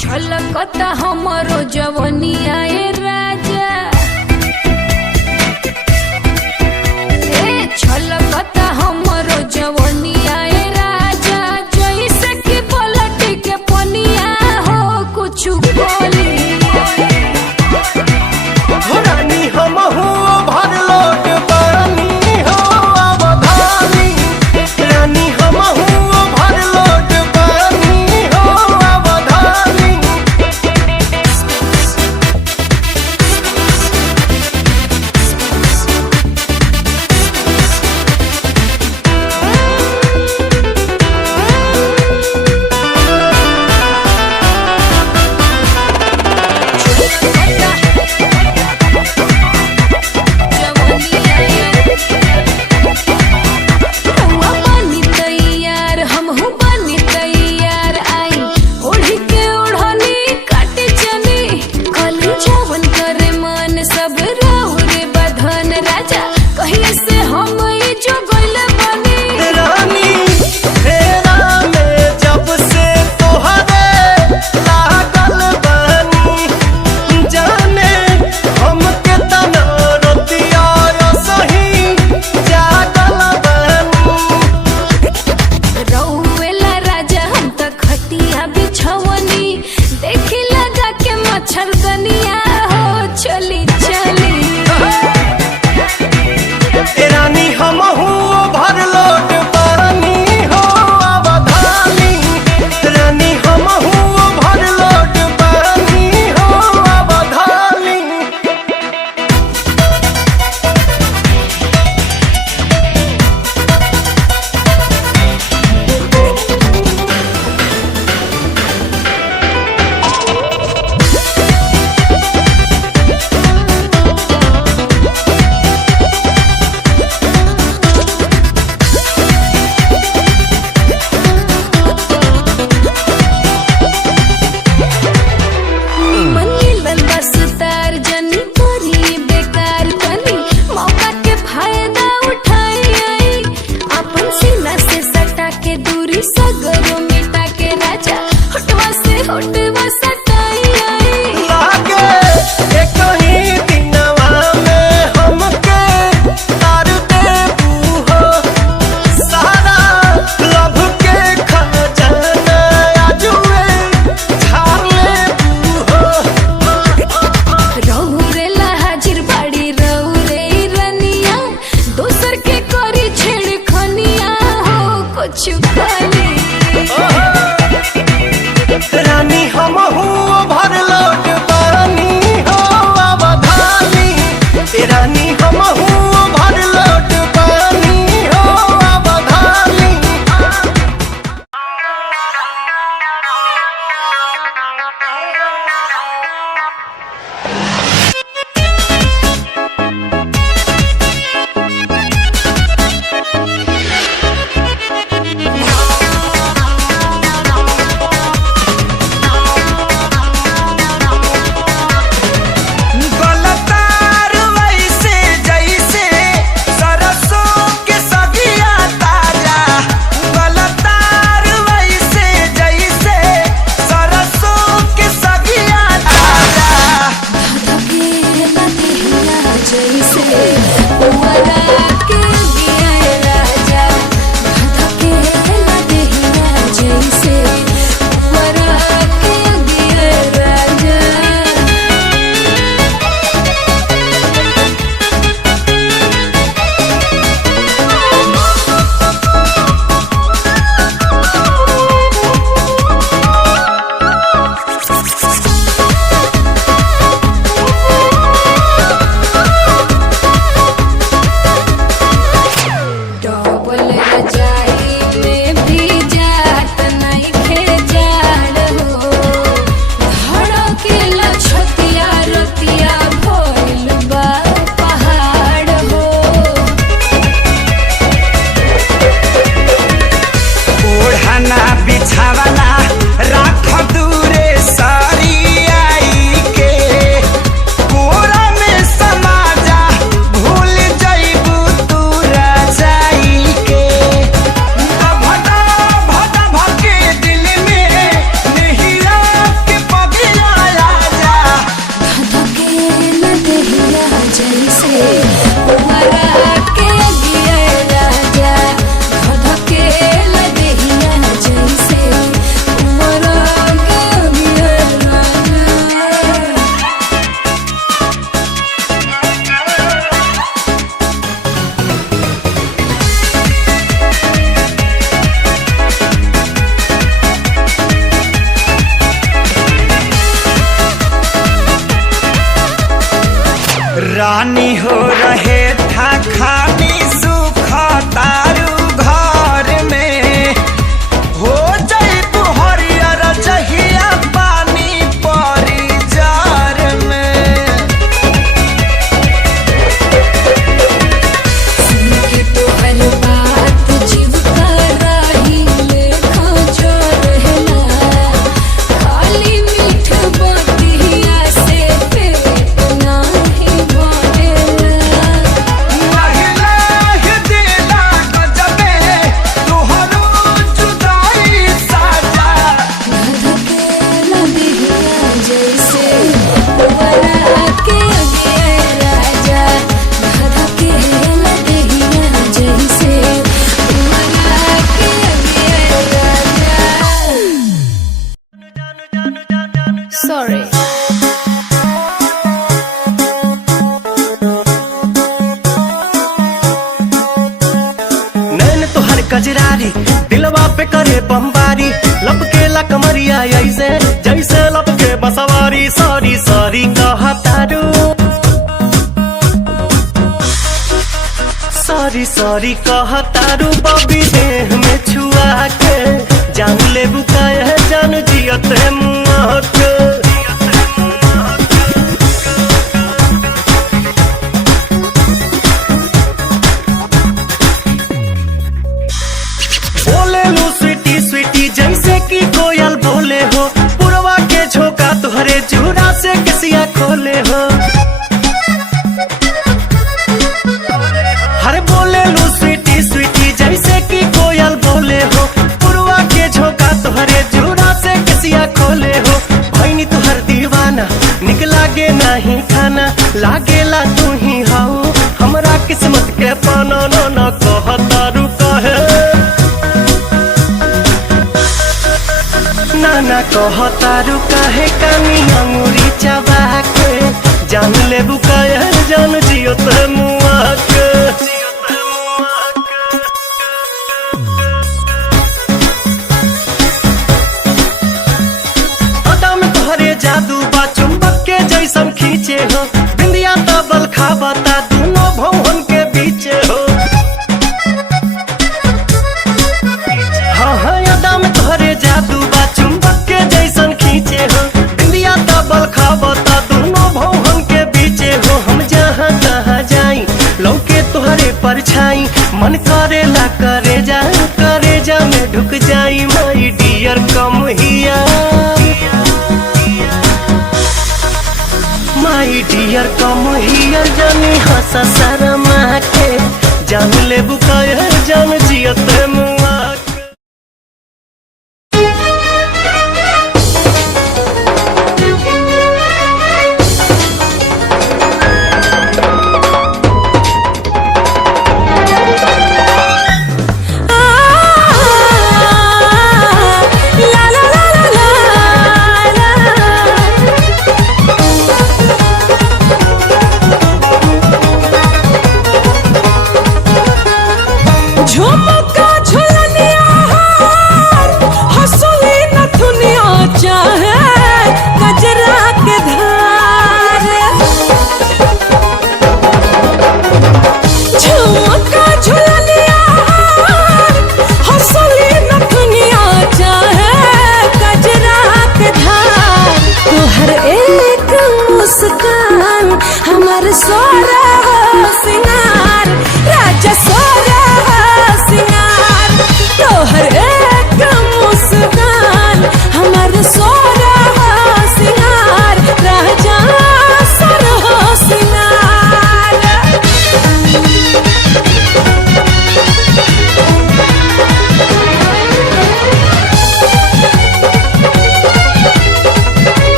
छलकता हमरो जवनिया ए राजा, छलकता हमरो जवनिया ए राजा, जैसे कि पलट के पनिया हो कुछ बोली। रानी हमहू भर लोट पानी हो अवधानी, रानी हमहू भर लोट पानी हो अवधानी। रानी रानी हो रहे था खानी सुख तारू घर में हो जइबू हरियर जहिया पानी परी जार में। सुन के तोहर बात जीव कराही लेखा जोरहला, खाली मीठ बतिया से पेट नाही भरेला। लाहि लाहि दिला गजबे तोहरो जुदाई साजा। धधकेला दिहिया जैसे पुअरा के अगे राजा, धधकेला दिहिया जैसे पुअरा के अगे राजा। Sorry. नैन तोहर कजरारी दिलवा पे करे बमबारी, लपके कमरिया ऐसे जैसे लपके बसवारी। सॉरी सॉरी कहतारू, सॉरी सॉरी कहतारू बबी देह में छुआ के जान ले बुकाए जान जियत मुआ के। बोले लू स्वीटी स्वीटी जैसे कि कोयल बोले हो, पुरवा के झोंका तुहरे जूरा से किसिया खोले हो। हर बोले लू स्वीटी स्वीटी जैसे कि कोयल बोले हो, पुरवा के झोंका तुहरे जूरा से किसिया खोले हो। भैनी तुहर दीवाना निक लागे नहीं खाना, लागेला तू ही हाउ हमरा किस्मत के पाना। न कहतारू कहे नाना कहतारू काहे कानी अंगूरी चबा के जान ले बुकायर जान जियो ते मुआ के। अदा में तोहरे जादू बा चुंबक के जैसन खींचे हो, बिंदिया तबल खाबता दोनों भवन के बीचे हो। हाँ हाँ अदा में तोहरे जादू बा चुंबक के जैसन खींचे हो, बिंदिया तबल खाबता दोनों भवन के बीचे हो। हम जहाँ तहाँ जाई लौके तोहरे परछाई, मन करेला करे जा में ढुक जाई। माई डियर कम हिया, माई डियर कम हिया जानी हंसा शर्मा के जान ले बुकाया जान जियत मुआ के। झुमका झुल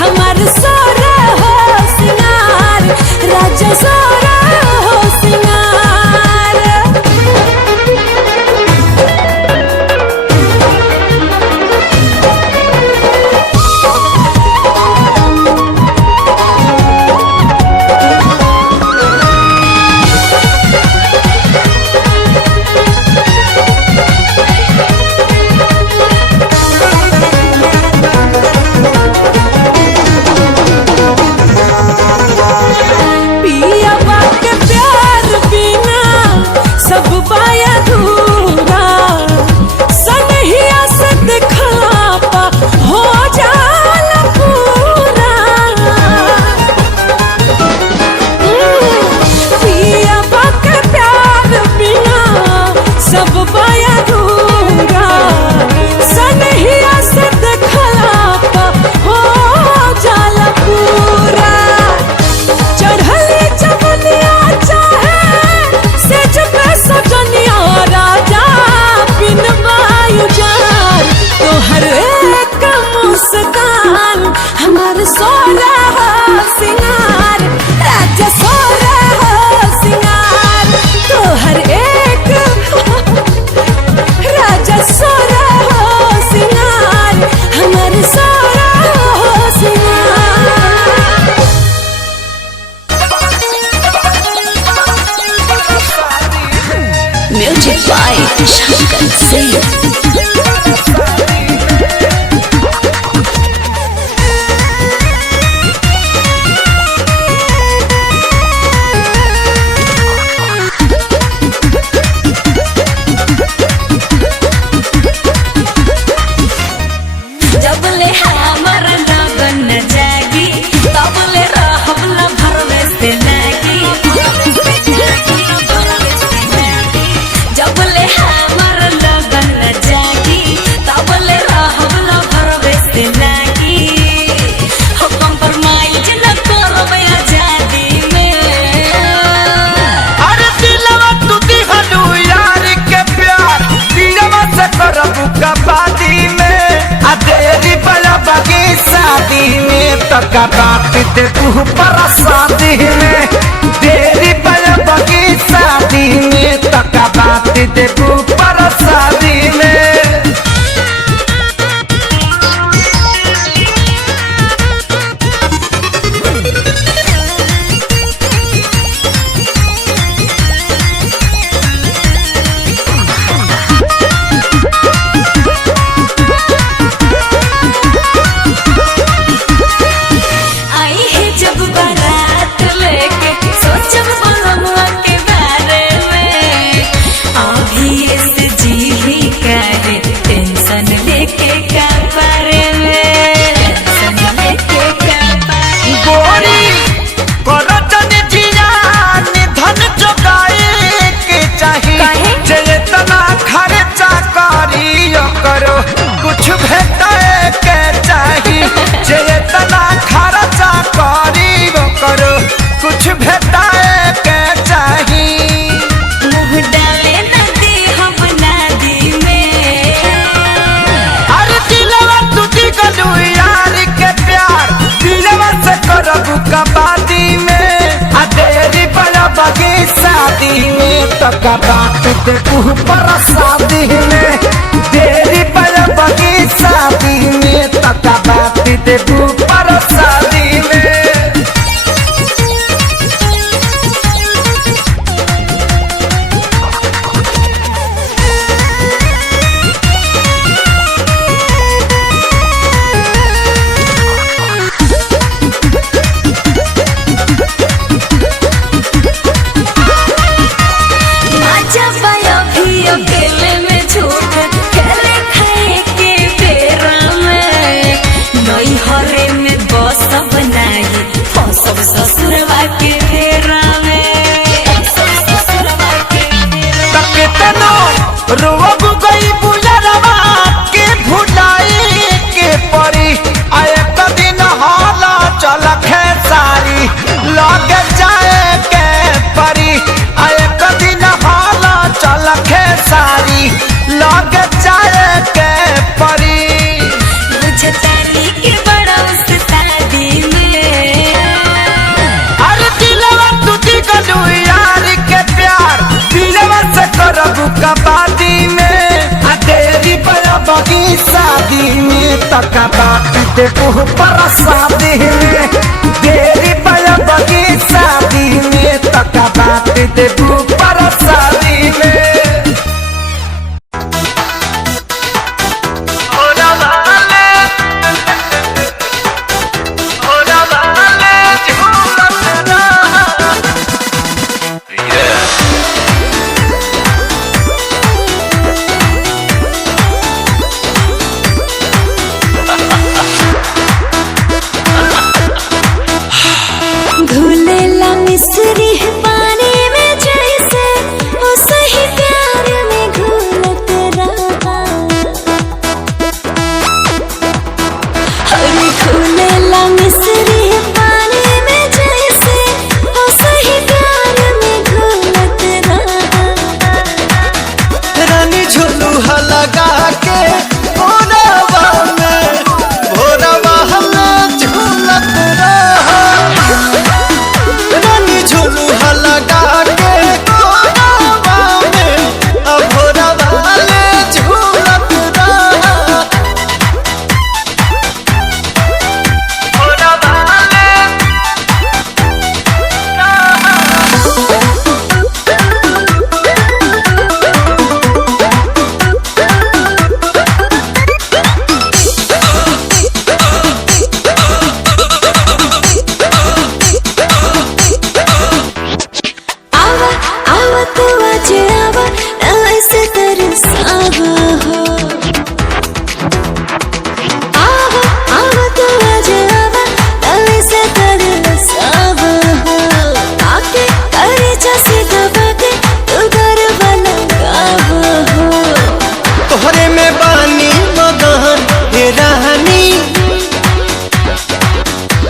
हमार सारा हो सिंगार राजा सारा हो सिंगार। पिया के प्यार बिना सब बाया अधूरा सनहिया से दिखला पा हो जाला पूरा। पिया के प्यार बिना सब बाया अधूरा सनहिया से दिखला पा हो जाला पूरा। चढ़ली जवनिया चाहे से जब सजनिया राजा बिन वायु जान तोहर एक मुस्कान हमार सोरा हो सिंगार राजा सोरा हो सिंगार तोहर एक राजा सोरा हो सिंगार हमार सोरा हो सिंगार। Music by Shankar Singh। जबले हमर लगन न जागी तबले रहब ल भरवे से लागी। जबले हमर लगन न जागी तबले रहब ल भरवे से लागी। हो कंप्रोमाइज न करब आजादी में। अरे दिलवा तू दिहलू यार के प्यार दिलवा से करबू कबादी में। आ देरी बड़ा बगी शादी में तो का बात दे तू पर शादी में। देरी बड़ा बगी शादी में तो का बात दे तू पर शादी में। आई है जब बारात लेके सोचब बनमुआ के बारे में। अभी से जी ही काहे टेंशन लेके का बारे में। टेंशन लेके का बारे में। गोरी करतन जियान धन जोगाए के चाही। काहे? जेतना खर्चा करियो करो कुछ भेटाए के चाही। जेतना खर्चा करियो करो कुछ भेटाए के चाही। मुँह डाले नदी हम नदी में। अरे दिलवा तू दिगलू यार के प्यार दिलवा से करबू कबादी में। आ देरी बड़ा बगी शादी में तो का बात दे तू पर शादी में। देरी बड़ा बगी शादी में तो का बात दे तू पर शादी में। आजा पाया भी अकेले में झूठ खेले खाए के बेरा में। नई हरे में बसब नाही फसब ससुरवा के फेरा में। ससुरवा के फेरा तक तनो रोब गई बुलरवा के भुलाई के परी। आए कदिन हाला चल खेसारी लग जाए के परी। आए कदिन हाला चल खेसारी लग जाए के परी। मुझे ताली के बड़ा उस्तादी बगी शादी में तका बात देखो परसादी में देरी बया बगी शादी में तका बात देखो परसादी में घुलेला मिस्री पानी में जैसे वो सही प्यार में घुलत रहा। अरे घुलेला मिस्री पानी में जैसे वो सही प्यार में घुलत रहा। रानी झुलुहा लगा के भोरवा में भोरवा हमें झूलत रहा। रानी झुलुहा लगा के भोरवा में भोरवा ले झूलत रहा। भोरवा ले आवा आवा तू आज आवा ना ऐसे तरसावा हो। आवा आवा तू आज आवा ना ऐसे तरसावा हो। आके करे जैसे दबा के तू गरबा लगावा हो। तोहरे में बानी मगन हे रानी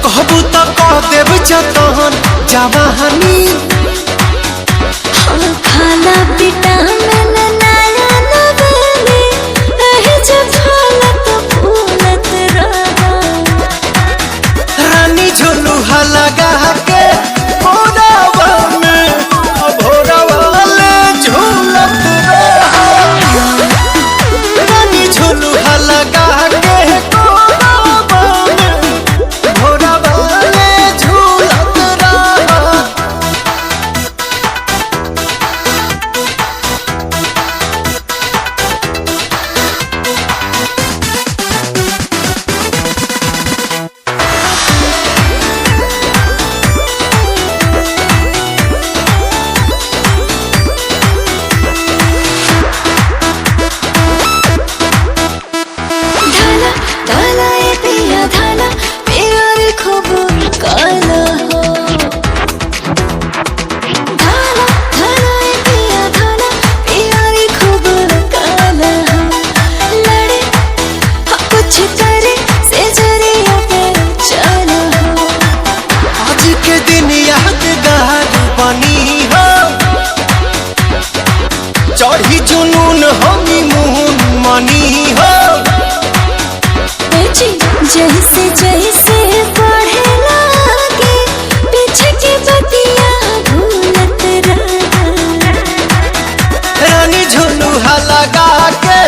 कहबू तो कह देव जतन जवानी। हाँ, खाना विटामिन नया नवेली रहे जब हालत फूलत रहा। रानी झुलुहा लगा के भोरवा में भोरवा ले झूलत रहा। रानी झुलुहा लगा के भोरवा में भोरवा ले झूलत रहा। धाना धाना ए पिया धाना प्यार खूब काला हो। धाना धाना ए पिया धाना प्यार खूब काला हो। लड़े हाँ कुछ करे से जरिया पे चला हो। आज के दिन यादगार बनी हो चढ़ी जुनून हनीमून मनी हो। जैसे जैसे बढ़े लागे पीछे की बतिया भूलत रहा। रानी झुलुहा लगा के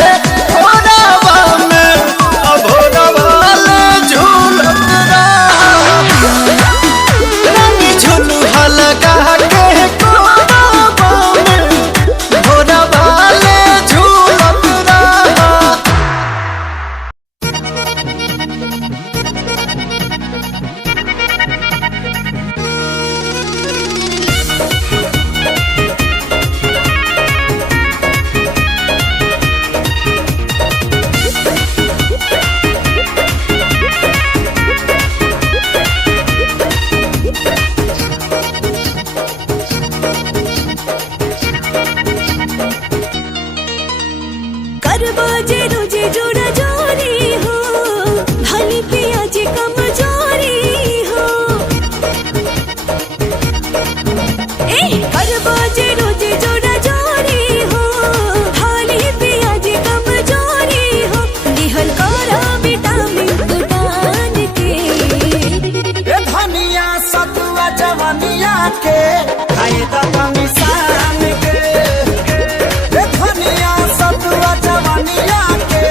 भोरवा में भोरवा ले झूलत रहा। रानी झुलुहा लगा के भोरवा में भोरवा ले झूलत रहा। करबो जे रोजे जोड़ा जोरी हो। भली पिया जी कमजोरी हो। ए करबो जे रोजे जोड़ा जोरी हो। भली पिया जी कमजोरी हो। दिहल करा विटामिन दुकान के धनिया सतुआ जवनिया के खाए द निशान के। धनिया सतुआ जवनिया के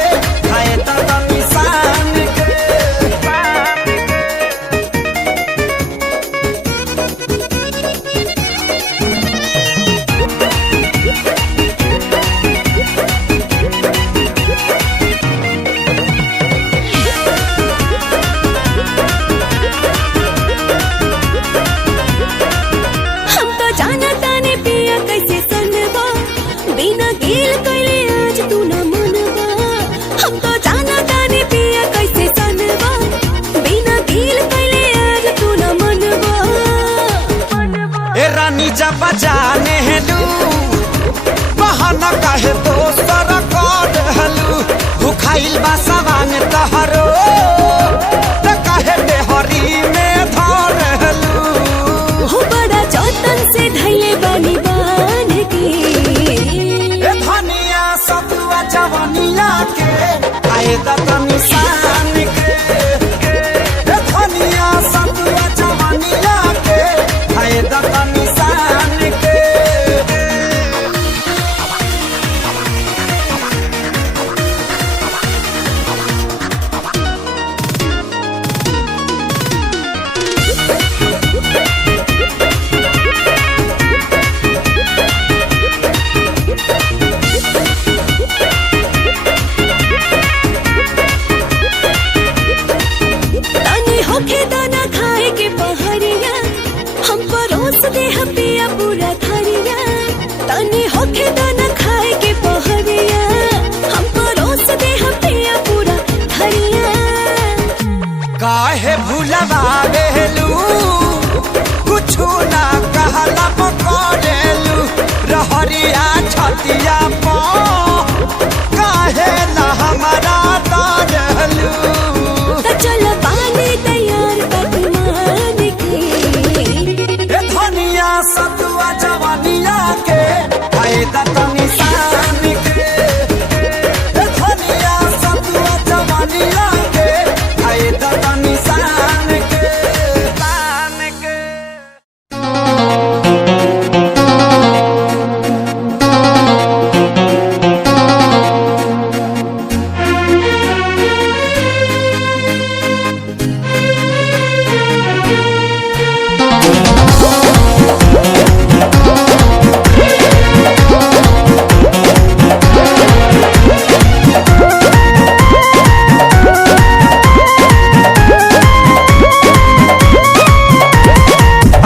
जब जाने लू बहाना कहे दोसर कर हलू भूखाइल बा सवान तहरो त कहे देहरी में धर हलू हो बड़ा जतन से धैले बानी बान के ए धनिया सतुआ जवनिया के आए त निशान के ए धनिया सतुआ जवनिया के आए त निशान के तनी होखे दाना खाए के पहरिया हम परोस दे पिया पूरा थरिया तनी होखे दाना खाए के पहरिया हम परोस दे पिया पूरा थरिया काहे भूलवा बेलू कुछु ना कहला पकड़ेलू रहरिया छतिया पो काहे ना हमारा तारलू त चल पानी तैयार पकवान के ए धनिया सतुआ जवानिया के आए त निशान के ए धनिया सतुआ जवानिया के आए त निशान के निशान के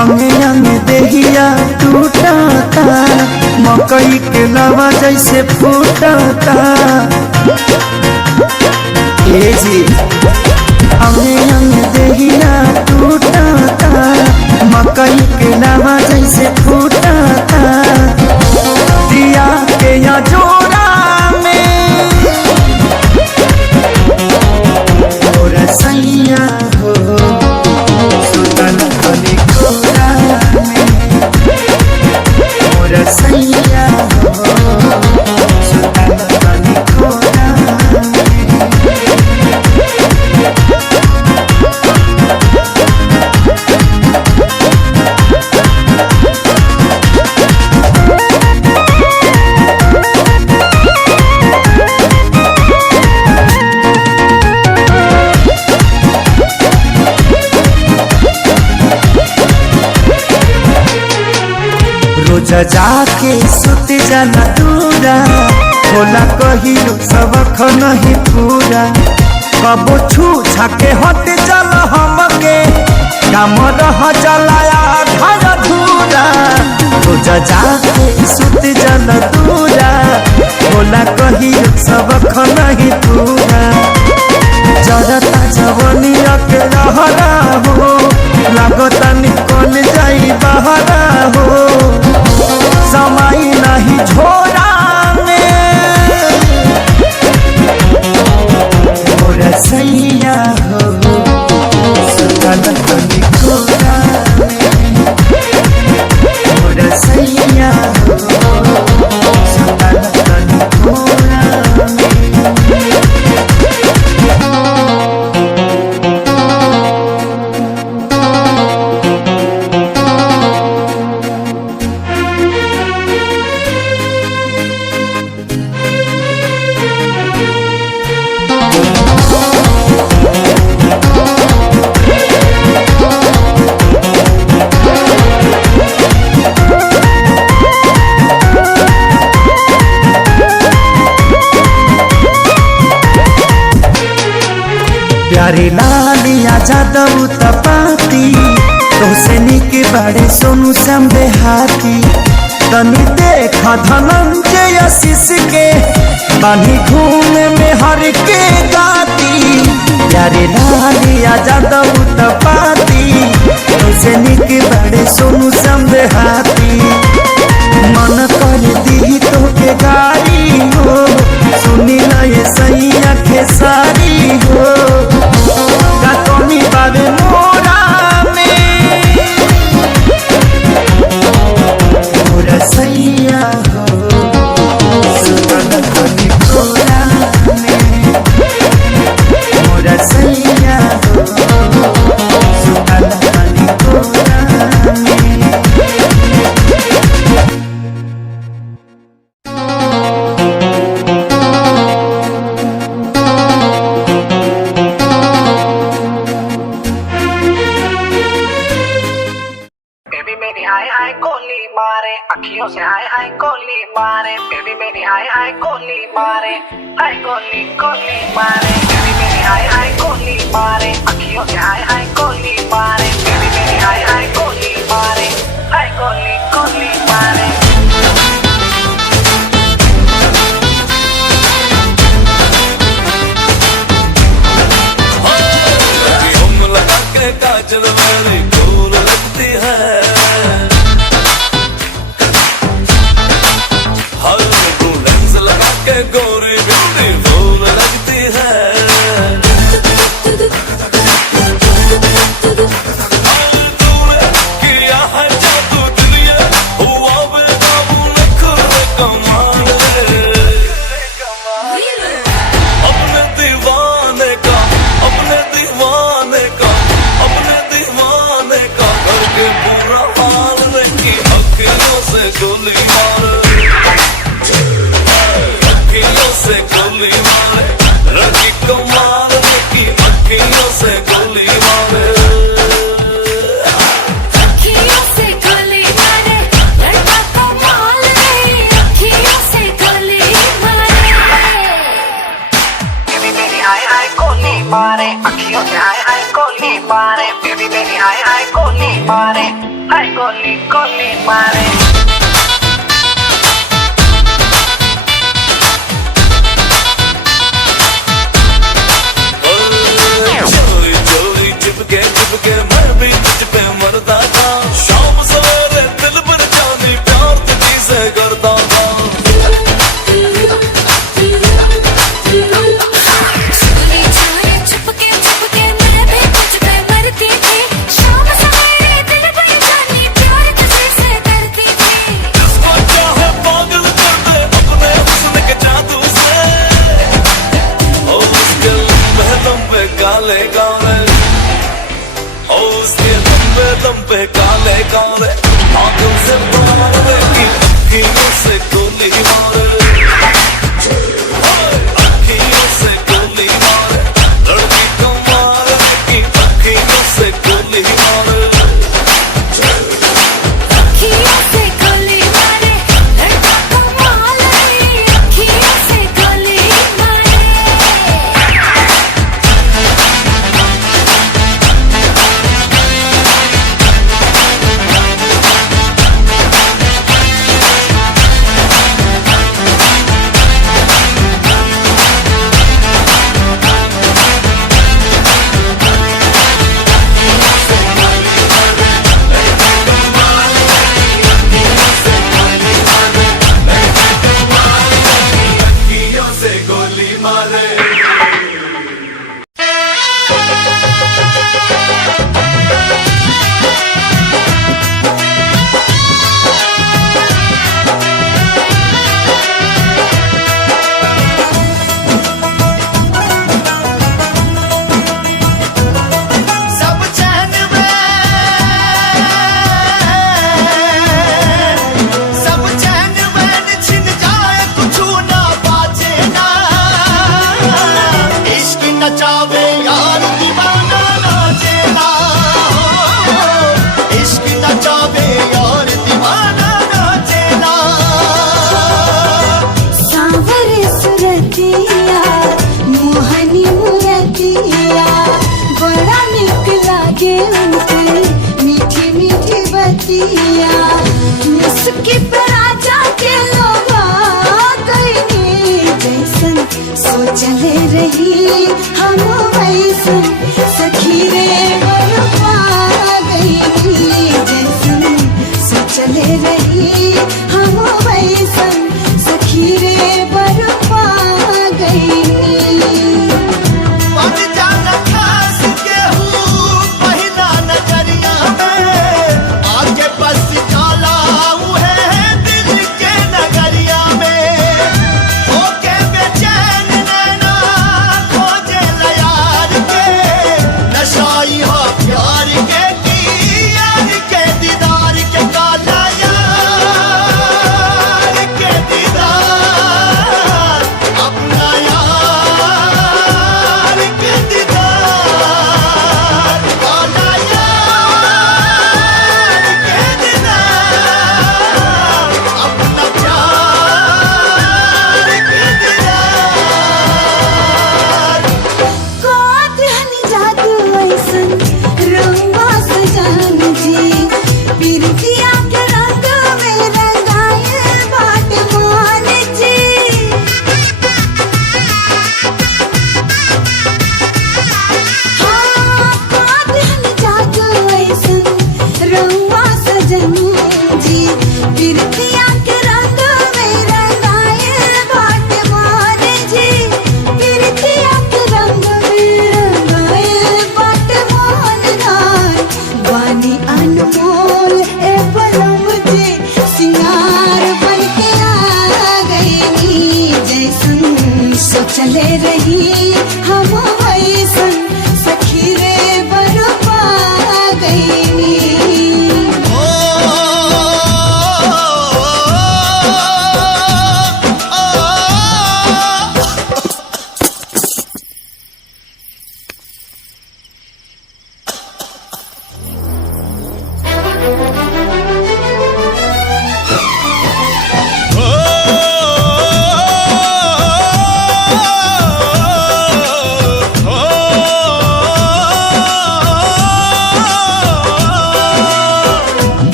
अंगे अंगे देहिया टूटाता मकई के लवा जैसे फूटाता ए जी अंगे अंगे देहिया टूटाता मकई के लवा जैसे फूटाता दिया के या जोड़ा में और सैया हो सुतल तनी कोरा में और सैया हो सुतल तनी कोरा में रोज जाके सुत जाना दूरा होला कहियो सबक नहीं पूरा कबो छू छाके हट चल हमके काम रह चलाया घर धूरा रोज जाके सुत जाना दूरा होला कहियो सबक नहीं पूरा जरता जवनिया के रहरा हो लागता निकल जाई बहरा हो समय नहीं छोड़ा में और सैया हो सुतल तनी कोरा में और सैया हो सुतल तनी कोरा में प्यारे लालिया जादव तपाती तोसे निके बड़े सोनू संबे हाथी तनी देखा धनंजय आशीष के बानी घूमे में हर के गाती प्यारे लालिया जादव तपाती तोसे निके बड़े सोनू संबे हाथी अखियों से हाय हाय गोली मारे बेबी मेरी हाय हाय गोली मारे हाय गोली गोली मारे बेबी मेरी हाय हाय गोली मारे अखियों से हाय हाय गोली मारे बेबी मेरी हाय हाय गोली मारे हाय गोली गोली मारे काजल मेरी गोल लगती है हर तू लेंस लगा के गोरी ब्यूटीफुल लगती है तूने किया है जादू दुनिया हुआ बेकाबू नखरे कमाल अपने दीवाने का करके बुरा हाल नहीं अखियों से गोली मारे अखियों से गोली मारे लड़की कमाल नहीं अखियों से गोली मारे अखियों से गोली मारे लड़का कमाल नहीं अखियों से गोली मारे बेबी मेरी हाय हाय गोली मारे अखियों से हाय हाय गोली मारे बेबी मेरी हाय हाय गोली मारे हाय गोली गोली मारे चोरी चोरी चिपके मैं भी तुझ पे मरता था शाम सवेरे दिल पर जानी प्यार तुझी से करता था चोरी चोरी चुपके चुपके मैं भी तुझ पे मरती थी शाम सवेरे दिल पर जानी प्यार तुझे से करती थी जिसको चाहे पागल कर दे अपने हुस्न के जादू से ओ उसके लंबे लंबे काले काले ओ उसके लंबे काले काले आंखों से मार की अखियों से गोली मारे अखियों से गोली मारे लड़की कमाल की अखियों से गोली मारे अखियों से गोली मारे लड़का कमाल नहीं अखियों से गोली मारे अखियों से गोली मारे सब चैन में सब चैन वैन छिन जाए कुछ ना बाजे ना इश्क नचावे यार दीवाना नाचे ना इश्क नचावे यार दीवाना नाचे ना सांवरे सुरतिया मोहनी मुरतिया बड़ा निक लागे उनके मीठी मीठी बतिया मुस्की पे राजा के लोगा गईनी जैसन सोचले रही हम वैसन सखी रे बरपा गईनी जैसन सोचले रही हम वैसन सखी रे बरपा गईनी बन जाना खास केहू पहिला नजरिया में आगे बस जाला उहे दिल के नगरिया में होके बेचैन नैना खोजे यार के नशाई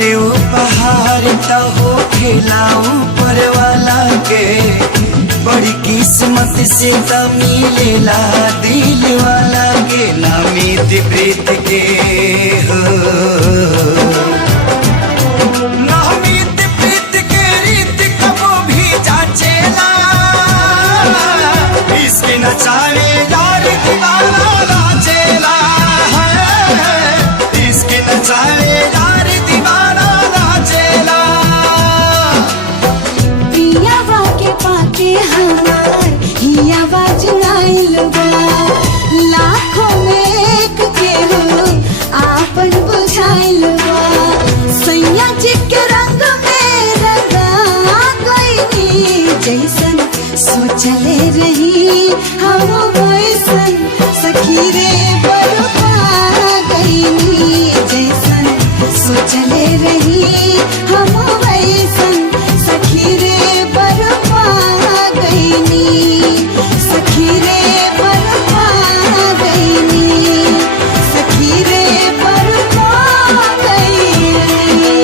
अरे उपहार तो हो खेला ऊपर वाला के, बड़ी किस्मत से तो मिलेला दिल वाला के, नामित प्रीत के हो। नामित प्रीत के रीत कबो भी जाचेला, इसके नचावे यार दीवाना नाचेला, इसके नचावे यार दीवाना नाचेला। पियावा के पाके हमार हियावा जुड़ाइल बा, लाखों में एक के हो आपन बुझाइल बा। सैया जी के रंग में रंगा गइनी, जैसन सोचले रही हम वैसन सखी रे बरपा गइनी, जैसन सोचले रही हम वैसन सखी रे बरपा गइनी, सखी रे बरपा गइनी, सखी रे बरपा गइनी।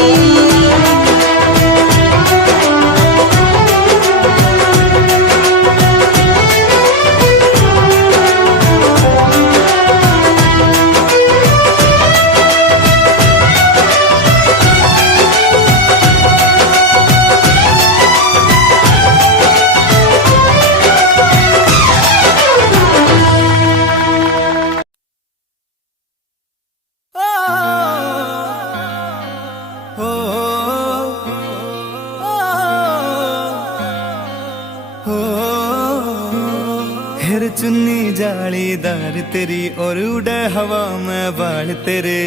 फिर चुन्नी जालीदार तेरी और उड़े हवा में बाल तेरे,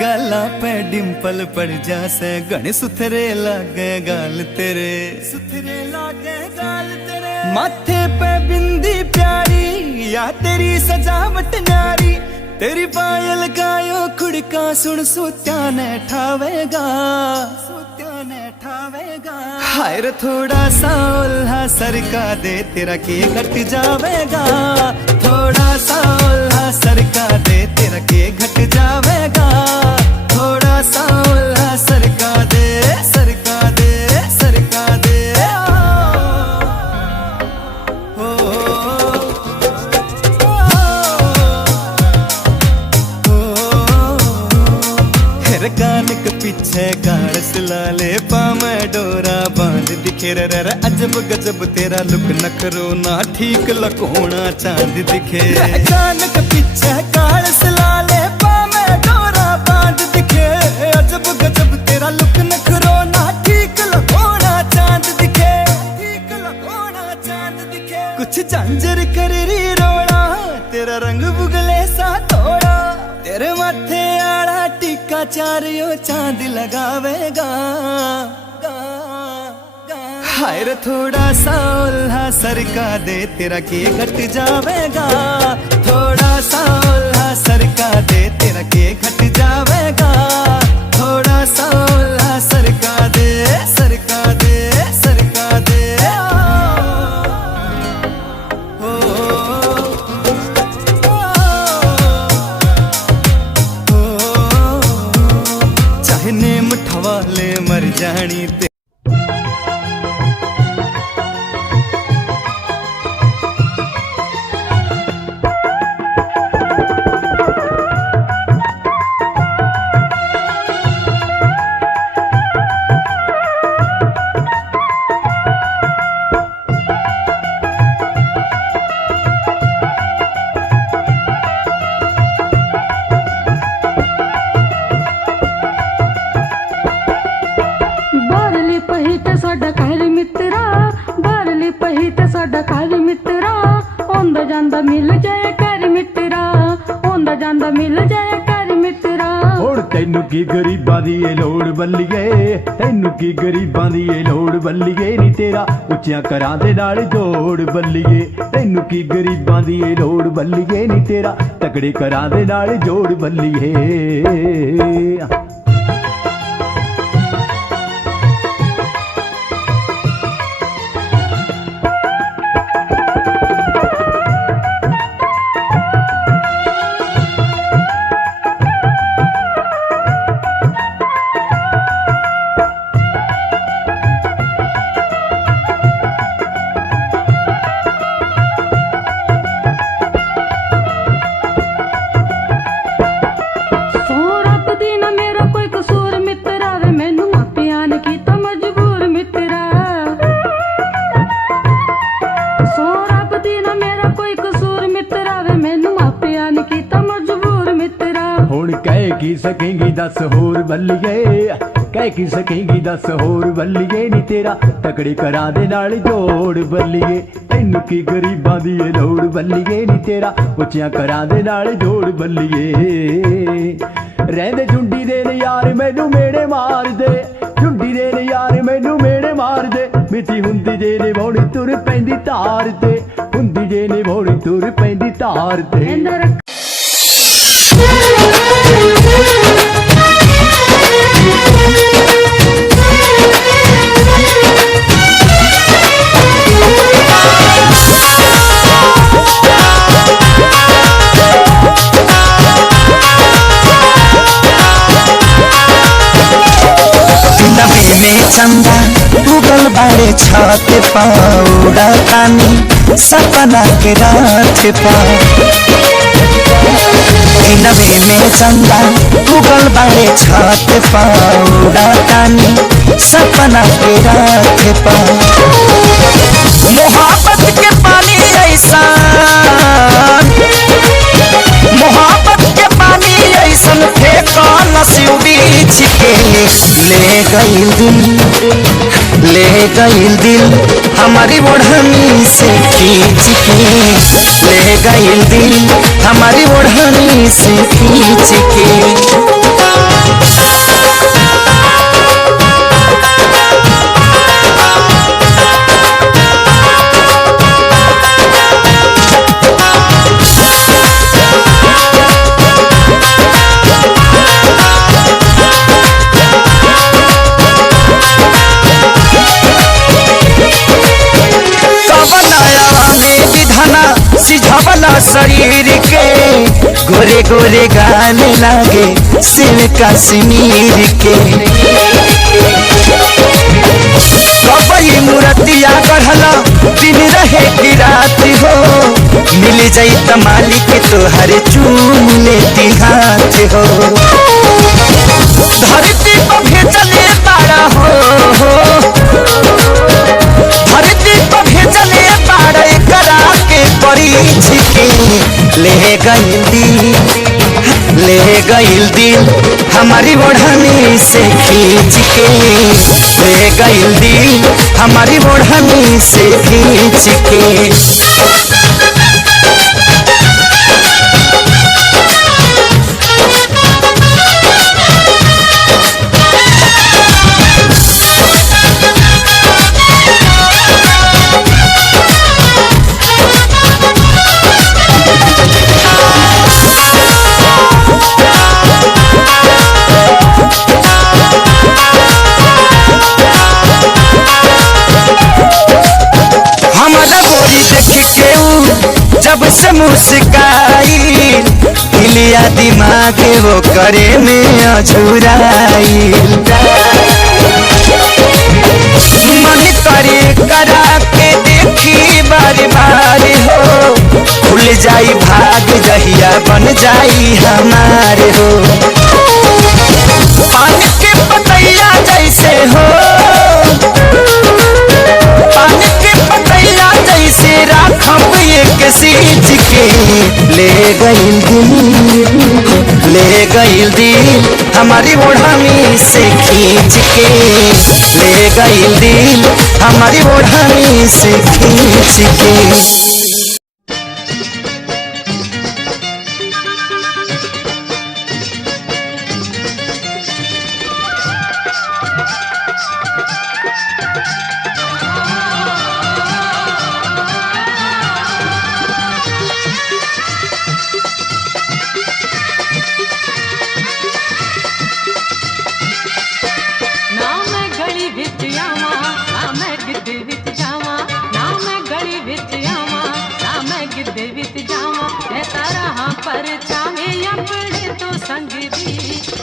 गाला पे डिम्पल पड़ जासे गण सुथरे लागे गाल तेरे, सुथरे लागे गाल तेरे। माथे पे बिंदी प्यारी या तेरी सजावट न्यारी, तेरी पायल गायो खुड़का सुन सूत्या ने ठावेगा, सूत्या ने ठावेगा। हाय रे थोड़ा सा उल्हा सरका दे तेरा के घट जावेगा, थोड़ा सा उल्हा सरका दे तेरा के घट जावेगा, थोड़ा सा उल्हा सरका दे, सरका दे, सरका दे। ओ, हेर कान के पीछे गाड़ सिलाले पामे डोरा बांध दिखे रे रे, अजब गजब तेरा लुक नखरो ना ठीक लकोना चांद दिखे। कान के पीछे गाड़ सिलाले पामे डोरा बांध दिखे, अजब गजब तेरा लुक नखरो ना ठीक लकोना चांद दिखे, ठीक लकोना चांद दिखे। कुछ झांझर कर री रोड़ा तेरा रंग बुगले सा थोड़ा, तेरे माथे आड़ा टीका चारियो चांद लगावेगा। हाय रे थोड़ा सा उल्हा सरका दे तेरा के घट जावेगा, थोड़ा सा उल्हा सरका दे तेरा के घट जावेगा, थोड़ा सा उल्हा सरका दे, सरका दे, सरका दे। ओ, चाहे नेम ठवाले मर जानी ते ਜਾਂਦਾ ਮਿਲ ਜਾਏ ਕਰ ਮਿੱਤਰਾ, ਆਉਂਦਾ ਜਾਂਦਾ ਮਿਲ ਜਾਏ ਕਰ ਮਿੱਤਰਾ। ਹੁਣ ਤੈਨੂੰ ਕੀ ਗਰੀਬਾਂ ਦੀ ਏ ਲੋੜ ਬੱਲੀਏ, ਤੈਨੂੰ ਕੀ ਗਰੀਬਾਂ ਦੀ ਏ ਲੋੜ ਬੱਲੀਏ ਨੀ ਤੇਰਾ ਉੱਚਿਆਂ ਘਰਾਂ ਦੇ ਨਾਲ ਜੋੜ ਬੱਲੀਏ, ਤੈਨੂੰ ਕੀ ਗਰੀਬਾਂ ਦੀ ਏ ਲੋੜ ਬੱਲੀਏ ਨੀ ਤੇਰਾ ਤਕੜੇ ਘਰਾਂ ਦੇ ਨਾਲ ਜੋੜ ਬੱਲੀਏ। की सकेंगी 10 होर बल्लिए, कह की सकेंगी 10 होर बल्लिए नी तेरा तकड़े करा दे नाल जोड़ बल्लिए। तैनू की गरीबां दी ए लोड़ बल्लिए नी तेरा उच्चियां करा दे नाल जोड़ बल्लिए। रहंदे झुंडी दे ने यार मैनू मेड़े मार दे, झुंडी दे ने यार मैनू मेड़े मार दे। मिठी हुंदी जे ने बौड़ी तुर पैंदी तार ते, हुंदी जे ने बौड़ी तुर पैंदी तार ते। चंदा उगल बाड़े छत पाउडा तानी सपना के रात पा। नवे में चंदा उगल बाड़े छत पाउडा तानी सपना के रात पा। मोहब्बत के पानी ऐसा, मोहब्बत के पानी ऐसन फेंका नसीब बीच के ले गईल दिल, ले गईल दिल हमारी ओढ़नी से खींच के। ले गईल दिल हमारी ओढ़नी से खींच के। सिझावला शरीर के गोरे गोरे गाने लागे सिर कश्मीर के। कबई मूर्तिया गढ़ला दिन रहे की रात हो, मिल जाई त मालिक तोहरे चूम लेती हाथ हो। धरती पर भेजले तारा हो, धरती पर भेजले तारा करा के परीछ के। ले गईल दिल, ले गईल दिल हमारी ओढ़नी से खींच के। ले गईल दिल हमारी ओढ़नी से खींच के। जब से मुस्काई हिलिया दिमाग वो करे में अझुराई। मन करे करा के देखी बार बार हो, खुल जाई भाग जहिया बन जाई हमारे हो। पानी के पतैया जैसे हो, पानी के पतैया जैसे राखब एक सींच के। ले गईल दिल, ले गईल दिल हमारी ओढ़नी से खींच के। ले गईल दिल हमारी ओढ़नी से खींच के।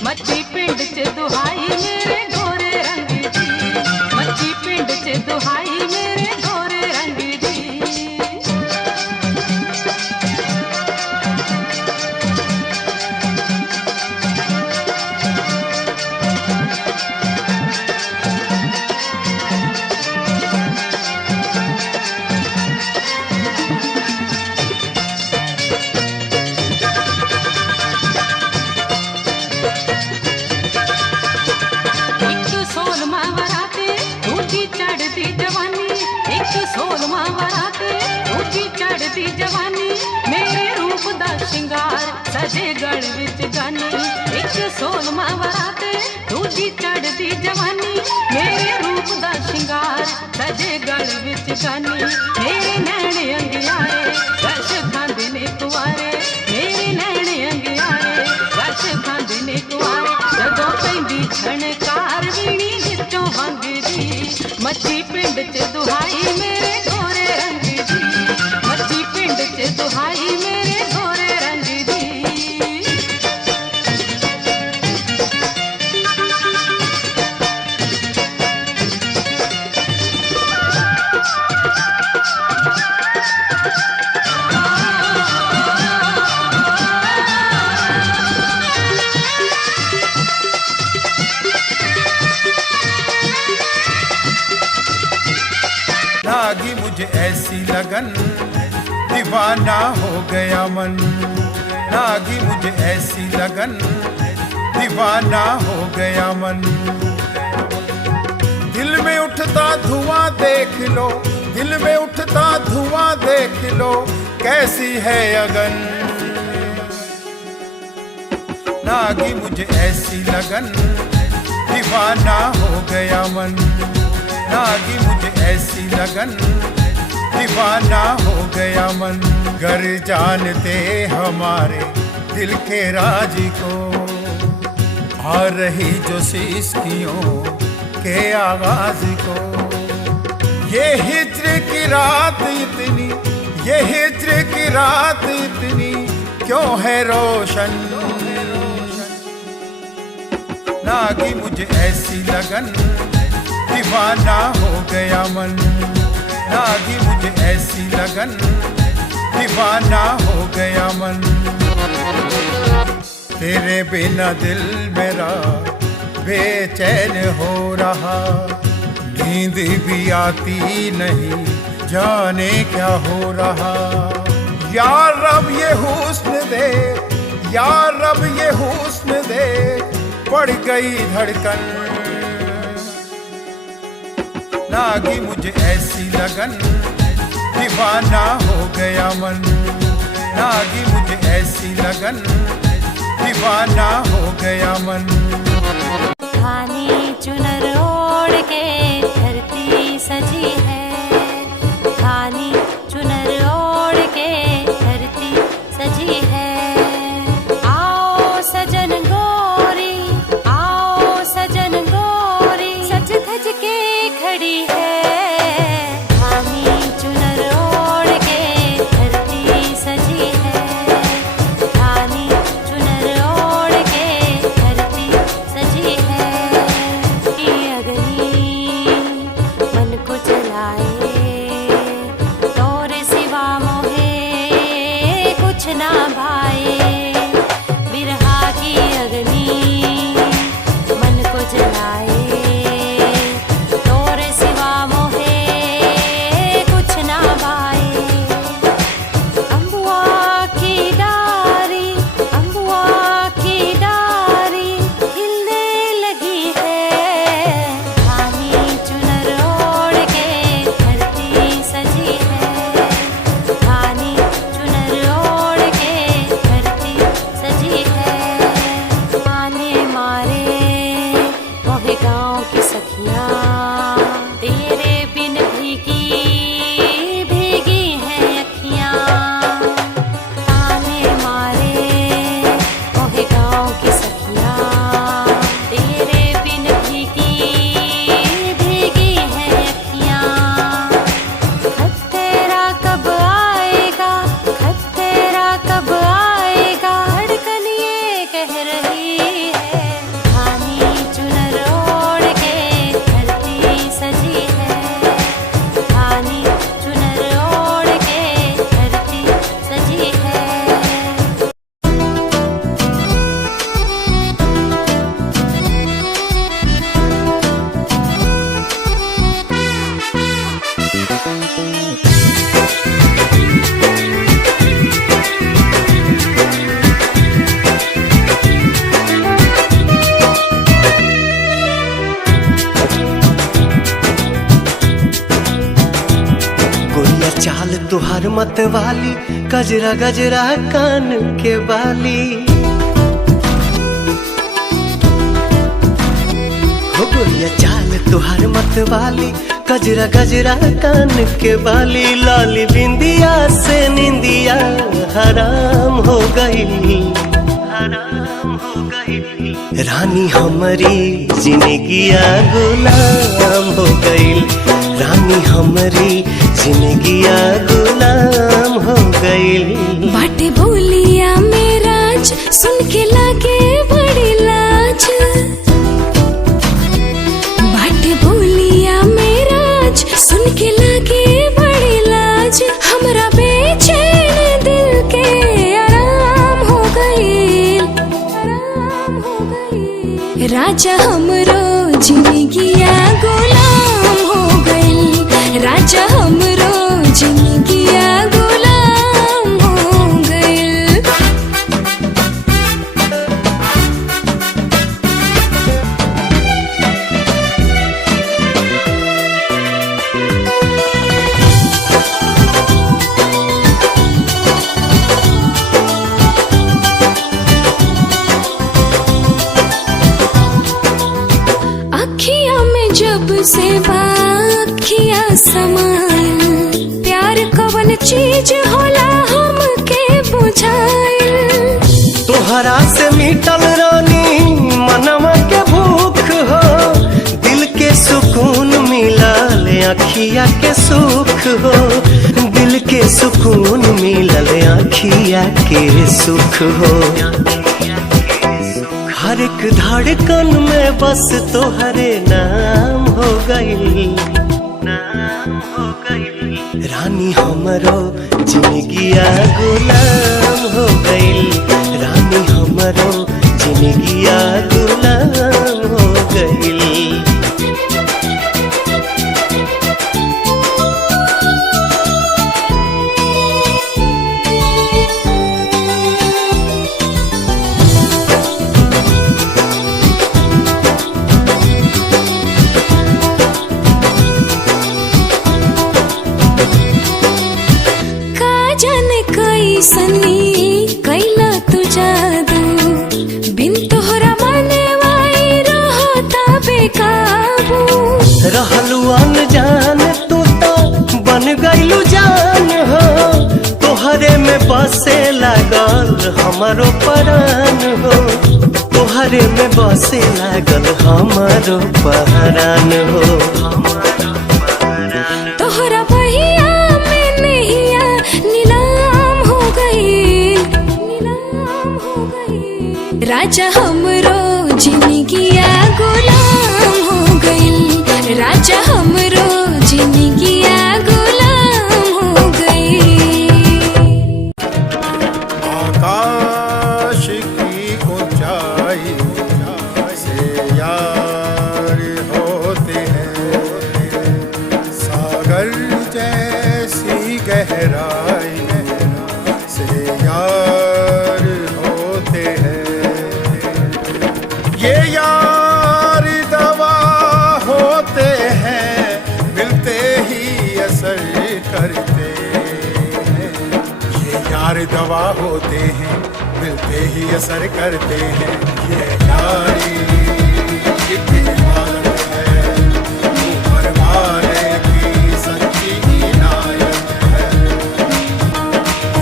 मच्छी पिंड च दुहाई मेरे गोरे रंग दी, मच्छी पिंड च दुहाई मेरे गोरे रंग दी। सजे गढ़ विच गानी एक सोलमा वराते दूजी चढ़दी जवानी मेरे रूप दा शिंगार सजे गढ़ विच गानी मेरे नैण अंगियारे रश खांदे ने कुआरे मेरे नैण अंगियारे रश खांदे ने कुआरे जदों पैंदी झणकार वीणी विचों वंगदी मच्छी पिंड च दुहाई मेरे गोरे रंग दी मच्छी पिंड च दुहाई मेरे गोरे रंग दी लागी मुझे ऐसी लगन दीवाना हो गया मन लागी मुझे ऐसी लगन दीवाना हो गया मन दिल में उठता धुआं देख लो दिल में उठता धुआं देख लो कैसी है अगन लागी मुझे ऐसी लगन दीवाना हो गया मन लागी मुझे ऐसी लगन दीवाना हो गया मन गर जानते हमारे दिल के राज को आ रही जो सिसकियों के आवाज को ये हिज्र की रात इतनी ये हिज्र की रात इतनी क्यों है रोशन लागी मुझे ऐसी लगन दीवाना हो गया मन लागी मुझे ऐसी लगन दीवाना हो गया मन तेरे बिना दिल मेरा बेचैन हो रहा नींद भी आती नहीं जाने क्या हो रहा यार रब ये हुस्न दे यार रब ये हुस्न दे पड़ गई धड़कन लागी मुझे ऐसी लगन दीवाना हो गया मन लागी मुझे ऐसी लगन दीवाना हो गया मन खानी चुनर ओढ़ के धरती सजी है खानी चुनर ओढ़ के धरती सजी है आओ सजन गोरी सज धज के खड़ी है खानी चुनर ओढ़ के धरती सजी है खानी चुनर ओढ़ के धरती सजी है तुहार मत वाली गजरा गजरा कान के बाली हो गोरिया चाल तुहार मत वाली गजरा गजरा कान के बाली लाली बिंदिया से निंदिया हराम हो गई रानी हमारी जिंदगिया गुलाम हो गई रानी हमारी जिंदगिया गुलाम हो गई बाटे बोलिया मेराज सुन के लागे बड़ी लाज बाटे बोलिया मेराज सुन के लागे बड़ी लाज हमरा बेचैन दिल के आराम हो गई राजा हमरो जिंदगिया गुलाम हो गई राजा हमरो जिंदगिया गुलाम हो गई अखियां में जब से बाखिया समाइल प्यार कवन चीज होला हमके बुझाइल तोहरा से मिटल रानी मनवा के भूख हो दिल के सुकून मिलल अखिया के सुख हो दिल के सुकून मिलल अखिया के सुख हो हर एक धड़कन में बस तोहरे नाम हो गई रानी हमरो जिंदगिया गुलाम हो गई रानी हमरो जिंदगिया गुलाम हो गई सनी कैला तू जादू बिन तोहरा माने वाई रहता बेकाबू रहलू अनजान तू तो बन गईलू जान हो तोहरे में बसे लागल हमारो परान हो तोहरे में बसे लागल हमारो परान हो तोहरा बहिया में नैया नीलाम हो गई राजा हमरो जिंदगिया गुलाम हो गई राजा हमरो जिंदगिया गुलाम हो गई आकाश की ऊंचाई से यार होते हैं सागर जैसी गहराई से यार होते हैं ये यार दवा होते हैं मिलते ही असर करते हैं ये यार दवा होते हैं मिलते ही असर करते हैं ये यारी एक इबादत है ऊपर वाले की सच्ची इनायत है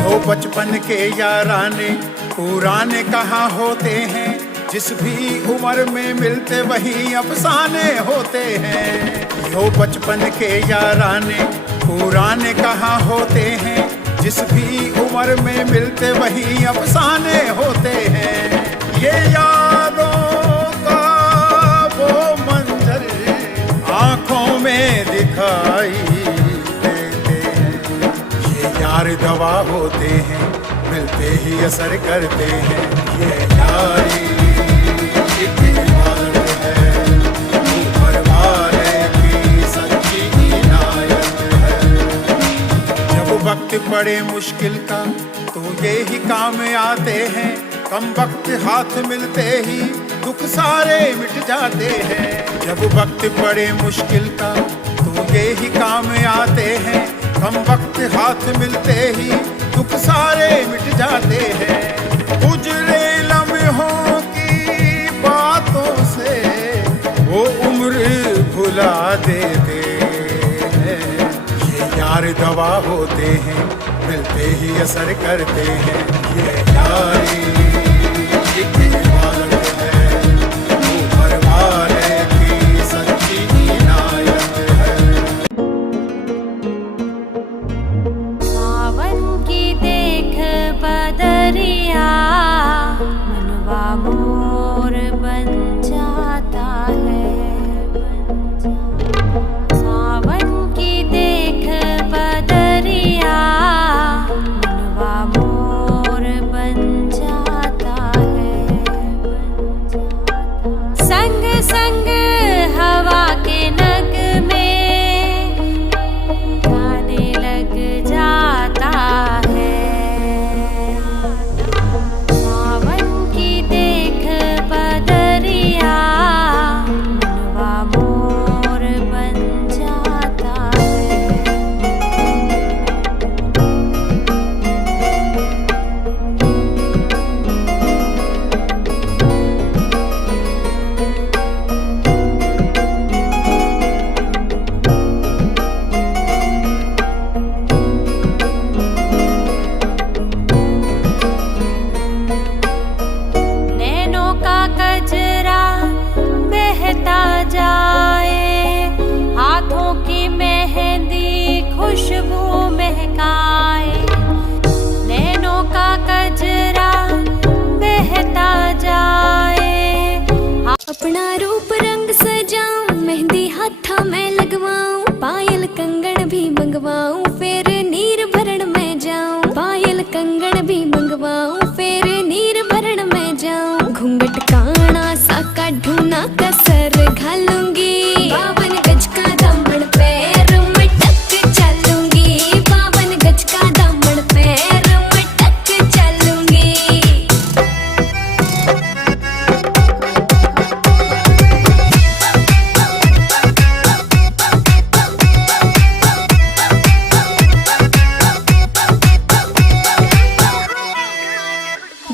वो बचपन के याराने पुराने कहाँ होते हैं जिस भी उम्र में मिलते वही अफसाने होते हैं यो बचपन के याराने पुराने कहाँ होते हैं जिस भी उम्र में मिलते वही अफसाने होते हैं ये यादों का वो मंजर आँखों में दिखाई देते हैं ये यार दवा होते हैं मिलते ही असर करते हैं ये यारी एक इबादत है ऊपर वाले की सच्ची इनायत है जब वक्त पड़े मुश्किल का तो ये ही काम आते हैं कम वक्त हाथ मिलते ही दुख सारे मिट जाते हैं जब वक्त पड़े मुश्किल का तो ये ही काम आते हैं कम वक्त हाथ मिलते ही दुख सारे मिट जाते हैं। गुजरे लम्हों की बातों से वो उम्र भुला देते हैं। ये यार दवा होते हैं, मिलते ही असर करते हैं। ये यारी एक इबादत है, ऊपर वाले की सच्ची इनायत है। सावन की देख बदरिया मनवा मोर बन जाता है। सावन की देख बदरिया मनवा मोर बन जाता है। संग संग हवा के नग में गाने लग जाता है। सावन की देख बदरिया मनवा मोर बन जाता है। नैनों का कजरा बहता जाए, हाथों की मेहंदी खुशबू महकाए। नैनों का कजरा बहता जाए। अपना रूप रंग सजाऊं, मेहंदी हाथा में लगवाऊं, पायल कंगन भी मंगवाऊं, फिर नीर भरण में जाऊं। पायल कंगन भी मंगवाऊं, फिर नीर भरण में जाऊं। घूंघट काना सा काढूं ना कसर घालूंगी, 52 गज का दामन पैर मटक चलूंगी। 52 गज का दामन पैर मटक चलूंगी।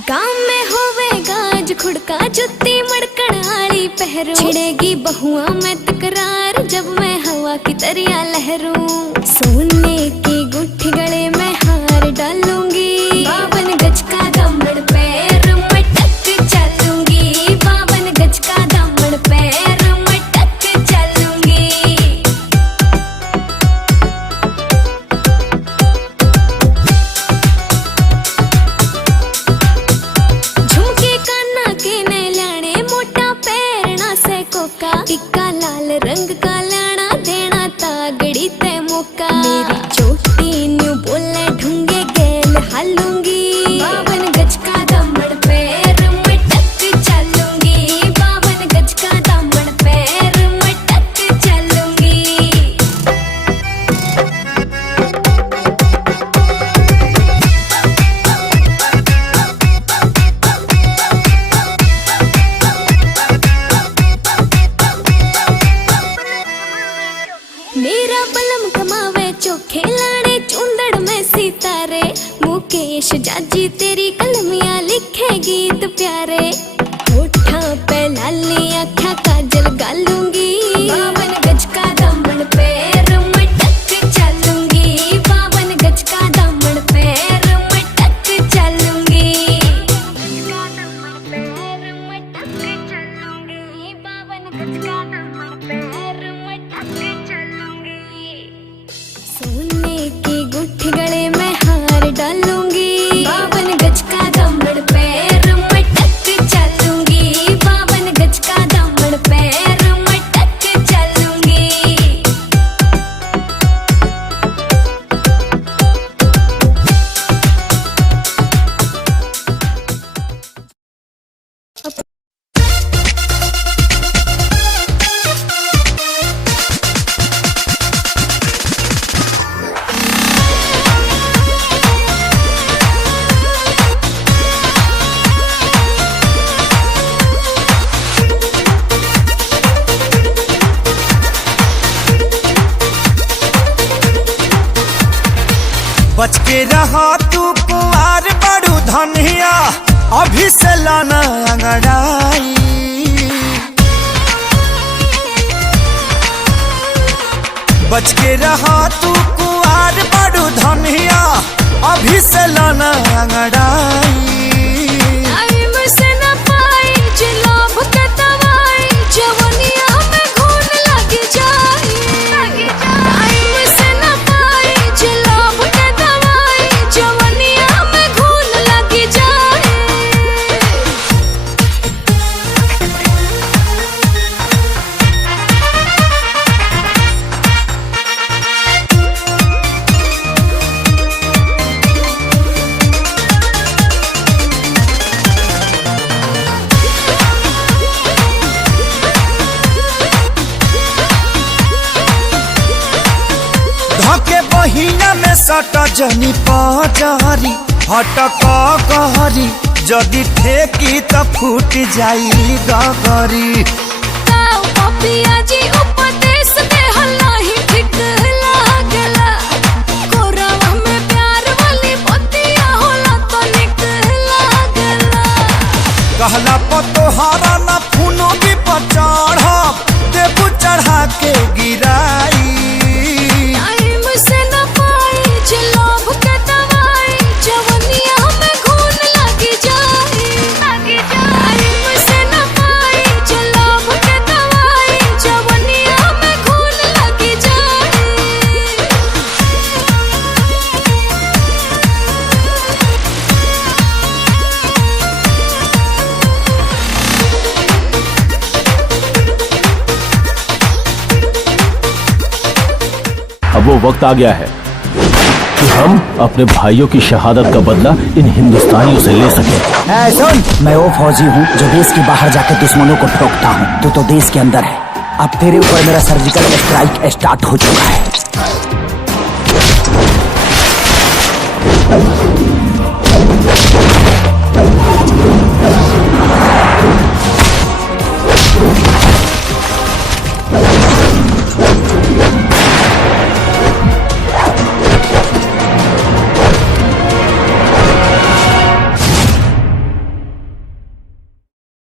गाँव में होवेगा आज खुड़का, जुत्ती मड़कड़ आड़ी पहरू। छिड़ेगी बहुआ में तकरार, जब मैं हवा की तरिया लहरूं। सोने की गुट्ठी गले में हार डालूंगी, 52 गज का दामन पैर मटक चलूंगी। 52 गज का दामन पैर मटक चलूंगी। झुमके काना के ने लाने, मोटा पैरना से कोका। टिक्का लाल रंग का लाना, देना तागड़ी ते मौका। मेरी चोटी न्यू बोले ढूंगे गेल हालूंगी, 52 गज का दामन पैर मटक चलूंगी। 52 गज का दामन पैर मटक चलूंगी। मेरा बलम कमावे चोखे लाड़े, चुंदड़ में सितारे। मुकेश जाजी तेरी कलमियां लिखे गीत प्यारे। होठा पे लाली आँखा काजल गालूंगी, 52 गज का दामन पैर मटक चलूंगी। 52 गज का दामन पैर मटक चलूंगी। 52 गज का दामन पैर मटक चलूंगी। सोने की गुट्ठी गले में हार डालूंगी, 52 गज का दामन पैर मटक चलूंगी। बच के रहा तू कुंवार बड़ू धनिया, अभी से लाना अंगड़ाई। बच के रहा तू कुंवार बड़ू धनिया, अभी से लाना अंगड़ाई। महीना में सट जनी पजारी, हटक कहरी, जदि ठेकी त फूट जाई गगरी। उपदेश दे हल्ला ही ठीक लागला, कोरवा में प्यार वाली बतिया होला तो निक लागला। कहला पतोहारा ना फूनो भी पचढ़, देबू चढ़ा के गिराई। अब वो वक्त आ गया है कि हम अपने भाइयों की शहादत का बदला इन हिंदुस्तानियों से ले सकें। सुन, मैं वो फौजी हूँ जो देश के बाहर जाकर दुश्मनों को ठोकता हूँ। तू तो देश के अंदर है। अब तेरे ऊपर मेरा सर्जिकल स्ट्राइक स्टार्ट हो चुका है।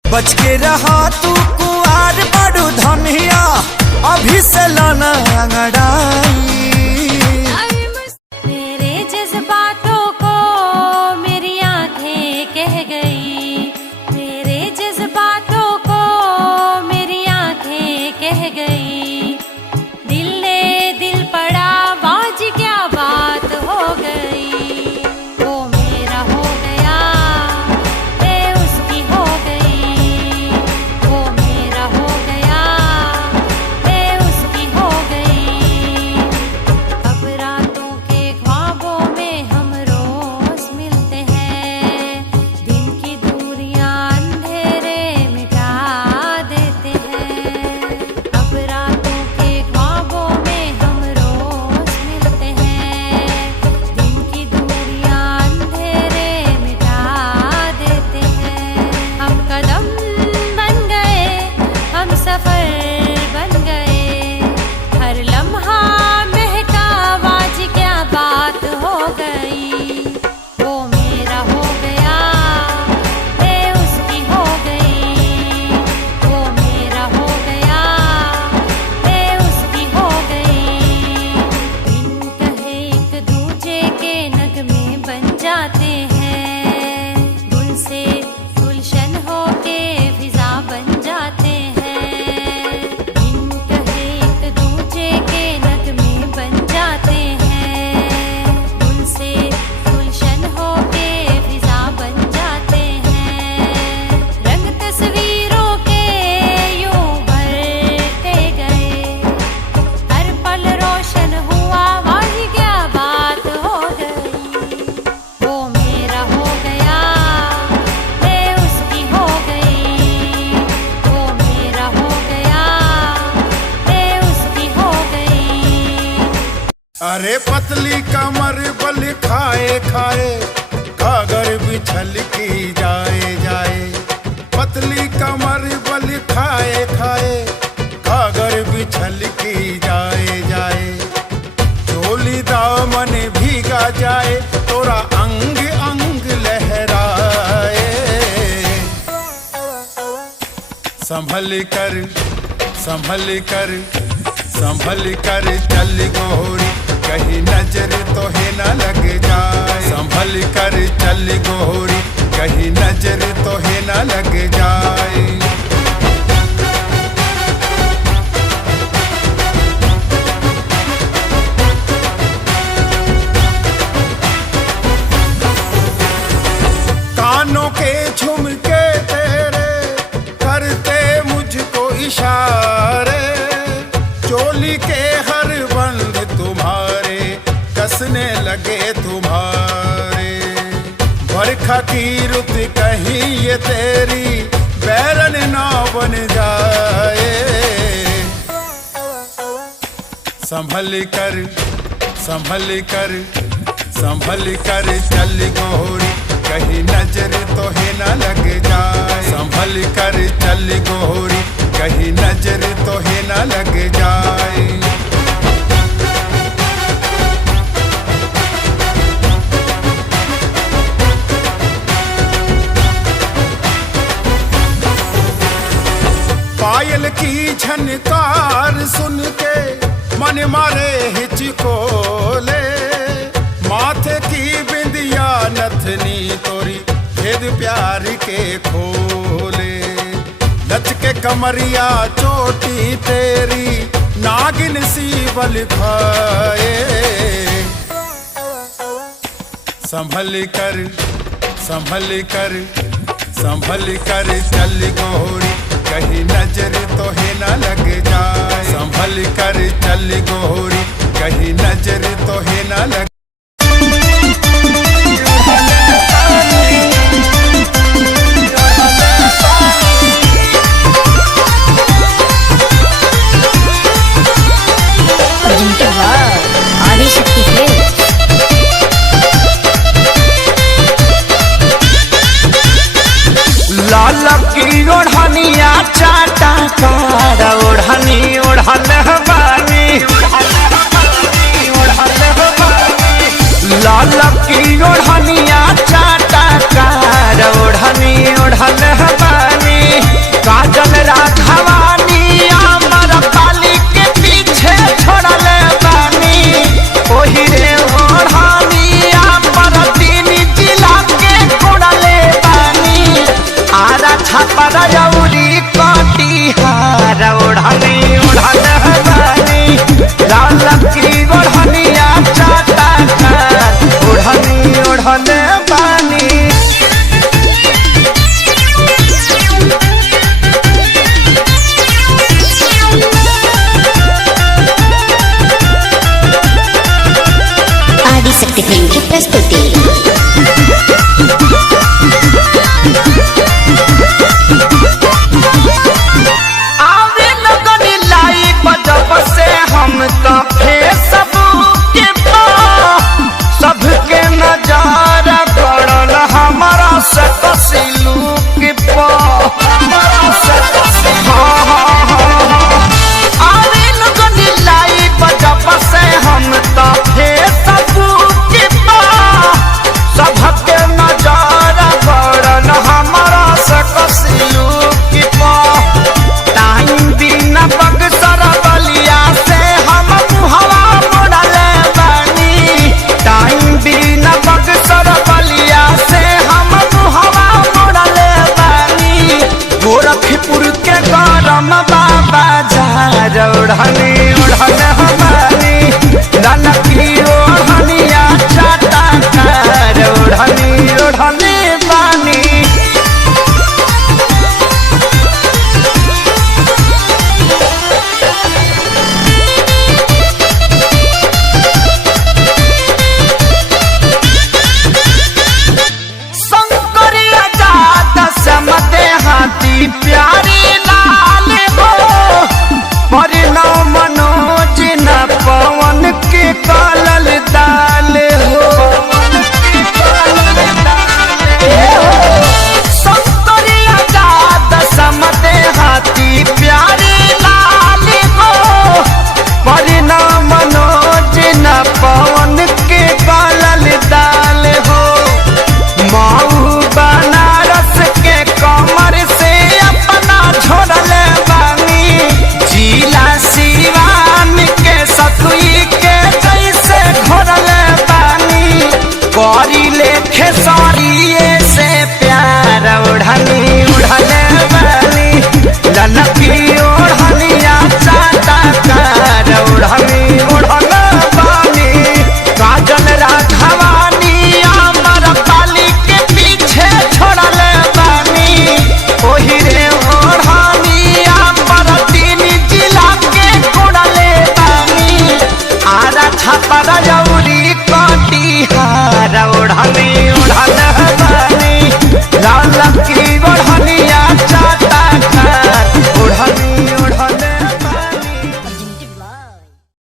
बच के रहा तू कुंवार बड़ू धनिया, अभी से लाना अंगड़ाई। मेरे जज्बातों को मेरी आंखें कह गई, मेरे जज्बातों को मेरी आंखें कह गई। दिल ने दिल पड़ा बाज, क्या बात हो गई। वो मेरा हो गया, मैं उसकी हो गई। वो मेरा हो गया, मैं उसकी हो गई। अब रातों के ख्वाबों में हम रोज मिलते हैं, दिन की दूरियां अंधेरे मिटा देते हैं। अब रातों के ख्वाबों में हम रोज मिलते हैं, दिन की दूरियां अंधेरे मिटा देते हैं। हम कदम बन गए, हम सफर बन गए, हर लम्हा महका आवाज, क्या बात हो गई। वो मेरा हो गया, मैं उसकी हो गई। वो मेरा हो गया, मैं उसकी हो गई। बिन कहे एक दूजे के नगमे बन जाते हैं, गुल से गुलशन होके फिजा बन जाते हैं। बिन कहे एक दूजे के नगमे बन जाते हैं, गुल से गुलशन होके फिजा बन जाते हैं। रंग तस्वीरों के यूं भरते गए, हर पल रोशन हुआ, वाही क्या बात हो गई। वो मेरा हो गया, मैं उसकी हो गई। वो मेरा हो गया, मैं उसकी हो गई। अरे पतली कमर बल खाए खाए, कागर बिछल की जाए जाए। पतली कमर बल खाए खाए, कागर बिछल की जाए जाए। चोली दामन भीगा जाए। संभल कर चल गोरी, कहीं नजर तो है ना लग जाए। संभल कर चल गोरी, कहीं नजर तो है ना लग जाए। कानों के झुमके तेरे करते मुझको इशारे, चोली के हर बंद तुम्हारे कसने लगे तुम्हारे। बरखा की रुत कहीं ये तेरी बैरन ना बन जाए। संभल कर चल गोरी, कहीं नजर तो है ना लग जाए। संभल कर चल गोरी, कहीं नजर तो है ना लग जाए। पायल की झनकार सुन के मन मारे हिचकोले, माथे की बिंदिया नथनी तोरी भेद प्यार के खोले। लचके कमरिया चोटी तेरी नागिन सी बल खाए। संभल कर चल गोरी, कहीं नजर तो है ना लग जाए। संभल कर चल गोरी, कहीं नजर तो है ना लग। आदिशक्ति है। लाल की ओढ़निया चाटा कार, ओढ़नी ओढ़ल बानी। लाल की ओढ़निया चाटा कार, ओढ़नी ओढ़ल बानी। काजल राघवानी अमर पाली के पीछे छोड़ल बानी। ओही रे ओढ़निया पर तीन जिला के छोड़ल बानी। आरा छापर जौरी कटिहार, ओढ़नी ओढ़ल बानी। लाल की ओढ़निया चाटा कार, ओढ़नी ओढ़ल बानी। आदिशक्ति फिल्म की प्रस्तुति। आवे लगन लाई बजब से हम तो फेसबुक पे सबके नजारा पड़ल हमारा से कसिलुक पे। आवे लगन लाई बजब से हम तो फेसबुक पे सबके नजारा पड़ल हमारा से कसिलुक पे। टाइम बिना बक्सर बलिया से हम मुहवा मोड़ल बानी। टाइम बिना बक्सर बलिया से हम मुहवा मोड़ल बानी। गोरखपुर के गरम बाबा जा ओढ़नी